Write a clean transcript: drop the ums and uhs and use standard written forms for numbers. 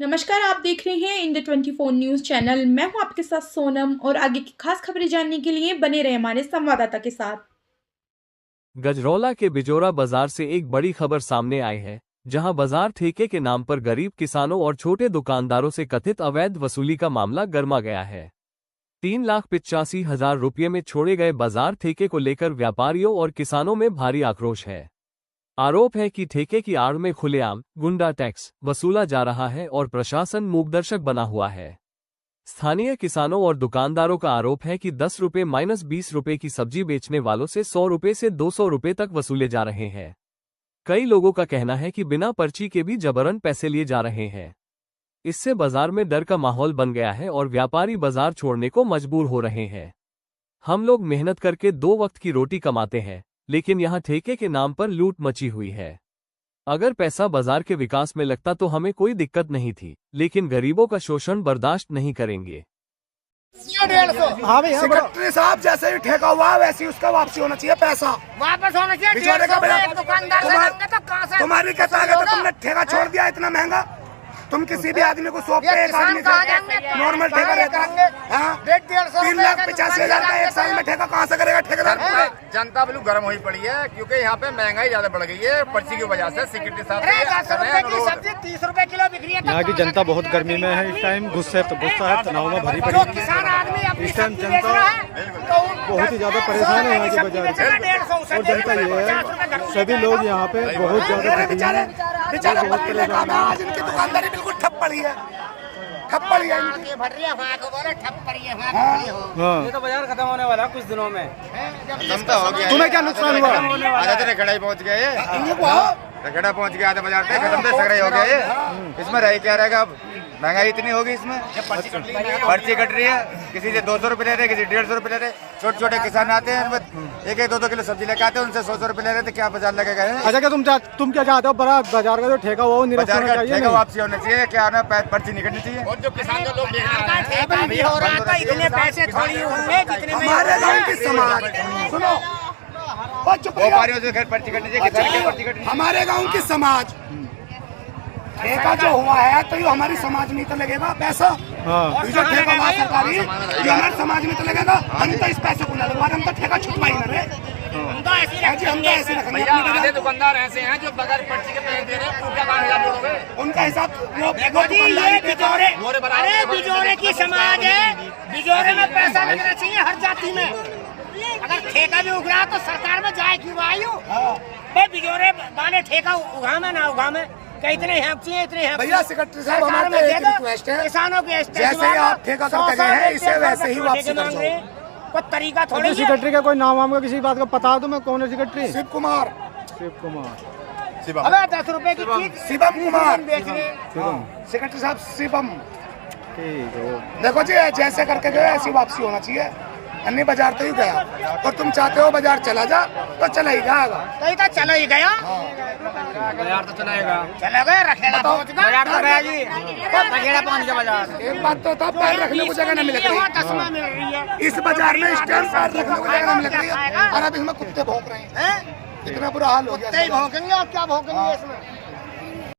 नमस्कार, आप देख रहे हैं इंडिया 24 न्यूज़ चैनल। मैं हूं आपके साथ सोनम और आगे की खास खबरें जानने के लिए बने रहे हमारे संवाददाता के साथ। गजरौला के बिजोरा बाजार से एक बड़ी खबर सामने आई है, जहां बाजार ठेके के नाम पर गरीब किसानों और छोटे दुकानदारों से कथित अवैध वसूली का मामला गर्मा गया है। 3,85,000 रुपये में छोड़े गए बाजार ठेके को लेकर व्यापारियों और किसानों में भारी आक्रोश है। आरोप है कि ठेके की आड़ में खुलेआम गुंडा टैक्स वसूला जा रहा है और प्रशासन मूकदर्शक बना हुआ है। स्थानीय किसानों और दुकानदारों का आरोप है कि 10 रुपये माइनस 20 रुपये की सब्जी बेचने वालों से 100 रुपये से 200 रुपये तक वसूले जा रहे हैं। कई लोगों का कहना है कि बिना पर्ची के भी जबरन पैसे लिए जा रहे हैं। इससे बाजार में डर का माहौल बन गया है और व्यापारी बाजार छोड़ने को मजबूर हो रहे हैं। हम लोग मेहनत करके 2 वक्त की रोटी कमाते हैं, लेकिन यहाँ ठेके के नाम पर लूट मची हुई है। अगर पैसा बाजार के विकास में लगता तो हमें कोई दिक्कत नहीं थी, लेकिन गरीबों का शोषण बर्दाश्त नहीं करेंगे। हाँ भैया, सेक्रेटरी साहब जैसे ही ठेका हुआ वैसे ही उसका वापसी होना चाहिए, पैसा वापस होना चाहिए। बिचौले का दुकानदार तो कहाँ से तुम्हारी क्या ताकत है? तुमने ठेका छोड़ दिया इतना महंगा। तुम किसी भी आदमी को सौंप एक आदमी से नॉर्मल ठेका रहता है 3,85,000 का एक साल में ठेका कहाँ से करेगा ठेकेदार? जनता बिल्कुल गर्म हुई पड़ी है, क्योंकि यहाँ पे महंगाई ज्यादा बढ़ गई है पर्ची की वजह से। सिक्योरिटी साहब 30 रुपए किलो बिक रही है। यहाँ की जनता बहुत गर्मी में है इस टाइम, गुस्सा है, तनाव में भरी पड़ी है। किसान आदमी इस टाइम जनता बहुत ही ज्यादा परेशान है यहाँ के बाजार से। और जनता ये है, सभी लोग यहाँ पे बहुत ज्यादा आज इनकी दुकानदारी बिल्कुल ठप पड़ी है, ठप पड़ी है इनकी। हाँ। ये तो बाजार खत्म होने वाला कुछ दिनों में। हो गया। तुम्हें क्या नुकसान हुआ? आधा तो रखड़ा पहुँच गए, रखड़ा पहुँच गया आधा बाजार पे खत्म तो सगड़ा हो गया ये। इसमें रह क्या रहेगा? अब महंगाई इतनी होगी इसमें। पर्ची कट रही है, किसी से 200 रुपये ले रहे, किसी 150 रुपये ले रहे। छोटे छोटे किसान आते हैं, 1-2 किलो सब्जी लेके आते हैं, उनसे 100 रुपये ले रहे थे। क्या बाजार लगेगा? अच्छा, क्या तुम क्या चाहते हो? बड़ा बाजार का जो ठेका हुआ निरस्त होना चाहिए, ठेका वापसी होना चाहिए। क्या ना पर्ची नहीं कटनी चाहिए। और जो किसान जो लोग भी हो रहा था, इतने पैसे थोड़ी होंगे जितने में हमारे गाँव की समाज सुनो, व्यापारियों से पर्ची कटनी चाहिए, किसान की पर्ची कटनी। हमारे गाँव की समाज ठेका जो हुआ है तो ये हमारी समाज में तो लगेगा पैसा। हाँ। जो ठेका हुआ सरकारी ये हमारे समाज में तो लगेगा। हम तो इस पैसे को न लगवा, हम तो ठेका छुटवाई न रहे। हम तो ऐसे रखेंगे। आधे दुकानदार ऐसे हैं जो बगैर पर्ची के पैसे दे रहे हैं, उनका काम हिसाब जोड़ोगे? उनका हिसाब अरे बिजोरे की समाज है, बिजोरे में पैसा लगना चाहिए हर जाति में। अगर ठेका भी उगरा तो सरकार में जाए क्यों आयु? बिजोरे वाले ठेका उगा में ना उगा में इतने चाहिए, इतने भैया सेक्रेटरी साहब हमारे एक रिक्वेस्ट है, किसानों के जैसे ही आप ठेका करके गए हैं इसे वैसे ही वापसी कर दो। कोई तरीका थोड़ी है। सेक्रेटरी का कोई नाम वाम का किसी बात का पता है तुम्हें? कौन है सेक्रेटरी? शिव कुमार। अबे 10 रुपए की चीज शिवम कुमार बेच रहे। सेक्रेटरी साहब शिवम। ठीक है। देखो जी, जैसे करके गए ऐसी वापसी होना चाहिए। अन्य बाजार तो ही गया और तुम चाहते हो बाजार चला जा तो चला ही जाएगा। कहीं तो चला ही गया, बाजार तो चलाएगा। चला गया, रखेड़ा पहुंच गया। बाजार तो गया जी, रखेड़ा पहुंच गया बाजार। एक बात तो था, पैर रखने को जगह न मिल रही। 10वां मिल रही है इस बाजार में स्टैंड पैर रखने को जगह न मिल रही है और अब इसमें कुत्ते भौंक रहे हैं। इतना बुरा हाल हो गया। भौंकेंगे और क्या भौंकेंगे इसमें।